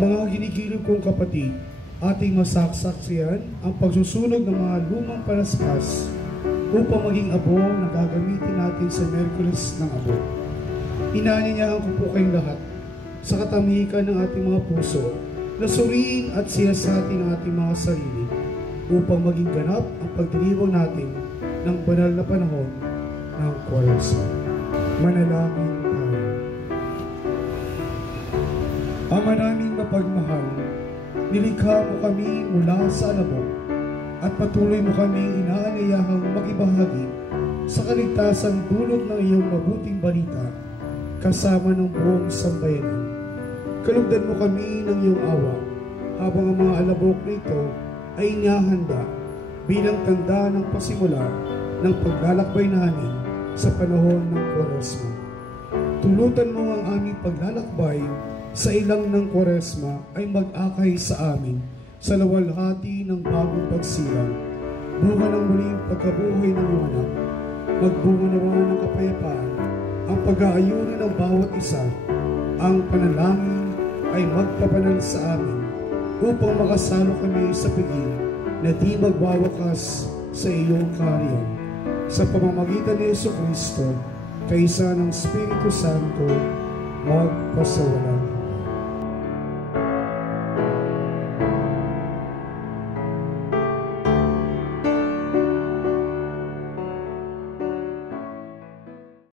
Mga ginigilig kong kapatid, ating masaksaksiyan ang pagsusunog ng mga lumang palaspas upang maging abo na gagamitin natin sa Merkulis ng Abo. Inaanyayahan ko po kayong lahat sa katamikan ng ating mga puso na suriin at siyasatin ang ating mga sarili upang maging ganap ang pagdiriwang natin ng banal na panahon ng Kwaresma. Manalangin tayo. Ama naming mapagmahal, nilikha mo kami mula sa alabok at patuloy mo kami inaanyayahang makibahagi sa kaligtasang dulot ng iyong mabuting balita kasama ng buong sambayanan. Kalugdan mo kami ng iyong awa habang ang mga alabok na ito ay inihahanda bilang tanda ng pasimula ng paglalakbay namin sa panahon ng Kwaresma. Tulutan mo ang aming paglalakbay sa ilang ng Kwaresma ay mag-akay sa amin sa lawalhati ng bagong pagsilang, bunga ng muling pagkabuhay ng iyong anak, magbunga naman ng kapayapaan, ang pag-aayunan ng bawat isa, ang panalangin ay magpapanal sa amin, upang makasalo kami sa piging na di magwawakas sa iyong kaharian. Sa pamamagitan ni Jesucristo, kaisa ng Espiritu Santo, magpasawalang.